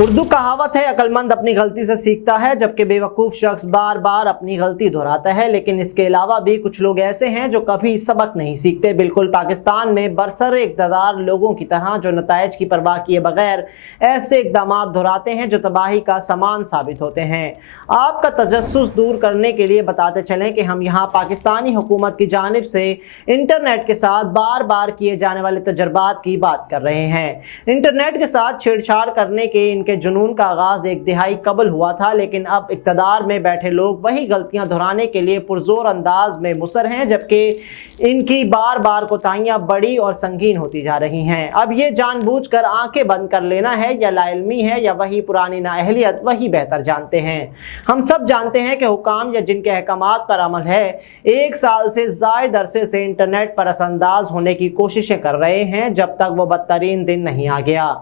اردو کہاوت ہے، عقلمند اپنی غلطی سے سیکھتا ہے جبکہ بیوقوف شخص بار بار اپنی غلطی دہراتا ہے۔ لیکن اس کے علاوہ بھی کچھ لوگ ایسے ہیں جو کبھی سبق نہیں سیکھتے، بالکل پاکستان میں برسر اقتدار لوگوں کی طرح جو نتائج کی پرواہ کیے بغیر ایسے اقدامات دہراتے ہیں جو تباہی کا سامان ثابت ہوتے ہیں۔ آپ کا تجسس دور کرنے کے لیے بتاتے چلیں کہ ہم یہاں پاکستانی حکومت کی جانب سے انٹرنیٹ کے ساتھ بار بار کیے جانے والے تجربات کی بات کر رہے ہیں۔ انٹرنیٹ کے ساتھ چھیڑ چھاڑ کرنے کے ان کے جنون کا آغاز ایک دہائی قبل ہوا تھا، لیکن اب اقتدار میں بیٹھے لوگ وہی غلطیاں دہرانے کے لیے پرزور انداز میں مصر ہیں جبکہ ان کی بار بار کوتاہیاں بڑی اور سنگین ہوتی جا رہی ہیں۔ اب یہ جان بوجھ کر آنکھیں بند کر لینا ہے یا لا علمی ہے یا وہی پرانی نااہلیت، وہی بہتر جانتے ہیں۔ ہم سب جانتے ہیں کہ حکام یا جن کے احکامات پر عمل ہے 1 سال سے زائد عرصے سے انٹرنیٹ پر اثر انداز ہونے کی کوششیں کر رہے ہیں جب تک وہ بدترین دن نہیں آ گیا۔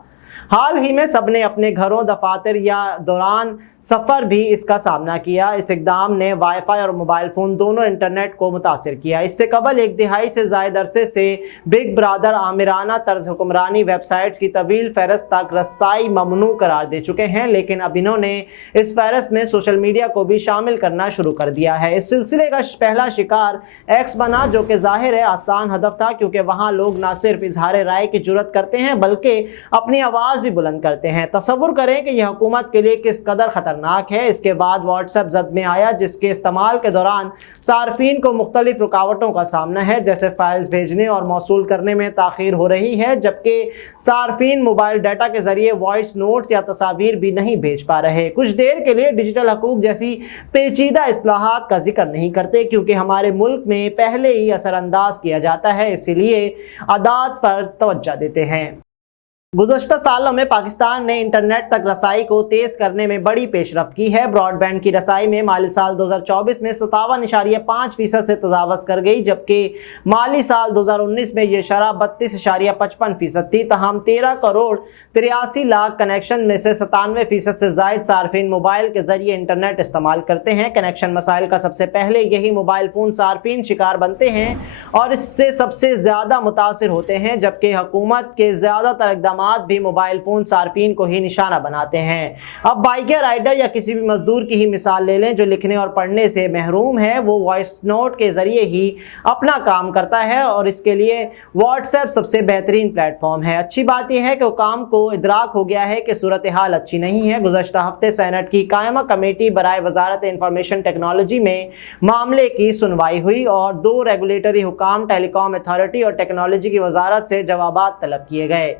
حال ہی میں سب نے اپنے گھروں، دفاتر یا دوران سفر بھی اس کا سامنا کیا۔ اس اقدام نے وائی فائی اور موبائل فون دونوں انٹرنیٹ کو متاثر کیا۔ اس سے قبل 1 دہائی سے زائد عرصے سے بگ برادر آمرانہ طرز حکمرانی ویب سائٹس کی طویل فہرست تک رسائی ممنوع قرار دے چکے ہیں، لیکن اب انہوں نے اس فہرست میں سوشل میڈیا کو بھی شامل کرنا شروع کر دیا ہے۔ اس سلسلے کا پہلا شکار ایکس بنا، جو کہ ظاہر ہے آسان ہدف تھا کیونکہ وہاں لوگ نہ صرف اظہار رائے کی جرات کرتے ہیں بلکہ اپنی آواز بھی بلند کرتے ہیں۔ تصور کریں کہ یہ حکومت کے لیے کس قدر خطرناک ہے۔ اس کے بعد واٹس ایپ زد میں آیا، جس کے استعمال کے دوران صارفین کو مختلف رکاوٹوں کا سامنا ہے، جیسے فائلز بھیجنے اور موصول کرنے میں تاخیر ہو رہی ہے، جبکہ صارفین موبائل ڈیٹا کے ذریعے وائس نوٹس یا تصاویر بھی نہیں بھیج پا رہے۔ کچھ دیر کے لیے ڈیجیٹل حقوق جیسی پیچیدہ اصطلاحات کا ذکر نہیں کرتے کیونکہ ہمارے ملک میں پہلے ہی اثر انداز کیا جاتا ہے، اسی لیے اعداد پر توجہ دیتے ہیں۔ گزشتہ سالوں میں پاکستان نے انٹرنیٹ تک رسائی کو تیز کرنے میں بڑی پیش رفت کی ہے۔ براڈ بینڈ کی رسائی میں مالی سال 2024 میں 57.5% سے تجاوز کر گئی، جبکہ مالی سال 2019 میں یہ شرح 32.55% تھی۔ تاہم 13 کروڑ 83 لاکھ کنیکشن میں سے 97% سے زائد صارفین موبائل کے ذریعے انٹرنیٹ استعمال کرتے ہیں۔ کنیکشن مسائل کا سب سے پہلے یہی موبائل فون صارفین شکار بنتے ہیں اور اس سے سب سے زیادہ متاثر ہوتے ہیں، جبکہ حکومت کے زیادہ تر اقدامات بھی موبائل فون صارفین کو ہی نشانہ بناتے ہیں۔ اب بائک یا رائڈر یا کسی بھی مزدور کی ہی مثال لے لیں جو لکھنے اور پڑھنے سے محروم ہے، وہ وائس نوٹ کے ذریعے ہی اپنا کام کرتا ہے اور اس کے لیے واٹس ایپ سب سے بہترین پلیٹ فارم ہے۔ اچھی بات یہ ہے کہ حکام کو ادراک ہو گیا ہے کہ صورتحال اچھی نہیں ہے۔ گزشتہ ہفتے سینٹ کی قائمہ کمیٹی برائے وزارت انفارمیشن ٹیکنالوجی میں معاملے کی سنوائی ہوئی اور 2 ریگولیٹری حکام، ٹیلی کام اتھارٹی اور ٹیکنالوجی کی وزارت سے جوابات طلب کیے گئے۔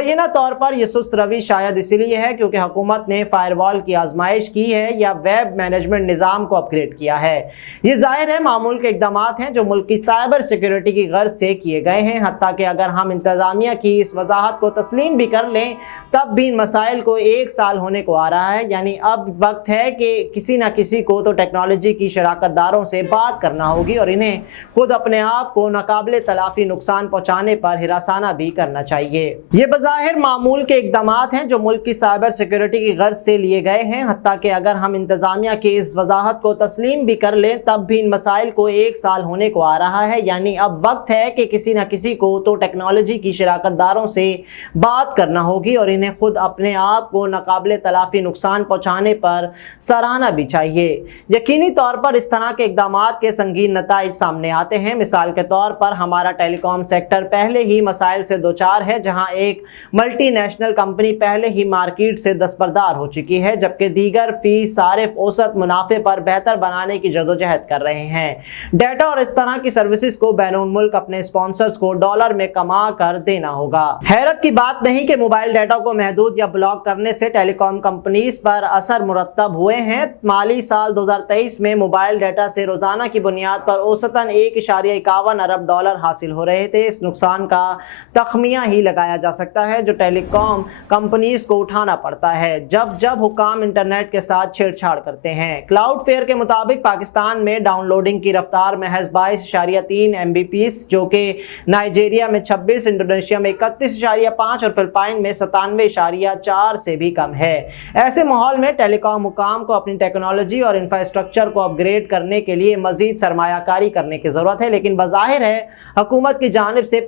مبینہ طور پر یہ سست روی شاید اسی لیے ہے کیونکہ حکومت نے فائر وال کی آزمائش کی ہے یا ویب مینجمنٹ نظام کو اپ گریڈ کیا ہے۔ یہ ظاہر ہے معمول کے اقدامات ہیں جو ملک کی سائبر سیکیورٹی کی غرض سے کیے گئے ہیں، حتیٰ کہ اگر ہم انتظامیہ کی اس وضاحت کو تسلیم بھی کر لیں تب بھی ان مسائل کو 1 سال ہونے کو آ رہا ہے، یعنی اب وقت ہے کہ کسی نہ کسی کو تو ٹیکنالوجی کی شراکت داروں سے بات کرنا ہوگی اور انہیں خود اپنے آپ کو ناقابل تلافی نقصان پہنچانے پر ہراسانہ بھی کرنا چاہیے۔ یہ ظاہر معمول کے اقدامات ہیں جو ملک کی سائبر سیکیورٹی کی غرض سے لیے گئے ہیں، حتیٰ کہ اگر ہم انتظامیہ کی اس وضاحت کو تسلیم بھی کر لیں تب بھی ان مسائل کو 1 سال ہونے کو آ رہا ہے، یعنی اب وقت ہے کہ کسی نہ کسی کو تو ٹیکنالوجی کی شراکت داروں سے بات کرنا ہوگی اور انہیں خود اپنے آپ کو ناقابل تلافی نقصان پہنچانے پر سراہنا بھی چاہیے۔ یقینی طور پر اس طرح کے اقدامات کے سنگین نتائج سامنے آتے ہیں۔ مثال کے طور پر ہمارا ٹیلی کام سیکٹر پہلے ہی مسائل سے دوچار ہے، جہاں ایک ملٹی نیشنل کمپنی پہلے ہی مارکیٹ سے دستبردار ہو چکی ہے، جبکہ دیگر فی صارف اوسط منافع پر بہتر بنانے کی جدوجہد کر رہے ہیں۔ ڈیٹا اور اس طرح کی سروسز کو بین الملک اپنے اسپانسرز کو ڈالر میں کما کر دینا ہوگا۔ حیرت کی بات نہیں کہ موبائل ڈیٹا کو محدود یا بلاک کرنے سے ٹیلی کام کمپنیز پر اثر مرتب ہوئے ہیں۔ مالی سال 2023 میں موبائل ڈیٹا سے روزانہ کی بنیاد پر اوسطاً $1.51 ارب حاصل ہو رہے تھے۔ اس نقصان کا تخمینہ ہی لگایا جا سکتا ہے جو ٹیلی کام کمپنیز کو اٹھانا پڑتا ہے جب حکام انٹرنیٹ کے ساتھ چھیڑ چھاڑ کرتے ہیں۔ کلاؤڈ فیئر کے مطابق پاکستان میں ڈاؤن لوڈنگ کی رفتار محض 22.3 MBPS جو کہ نائجیریا میں 26، انڈونیشیا میں 31.5 اور فلپائن میں 97.4 سے بھی کم ہے۔ ایسے ماحول میں ٹیلی کام حکام کو اپنی ٹیکنالوجی اور انفراسٹرکچر کو اپ گریڈ کرنے کے لیے مزید سرمایہ کاری کرنے کی ضرورت ہے، لیکن بظاہر ہے حکومت کی جانب سے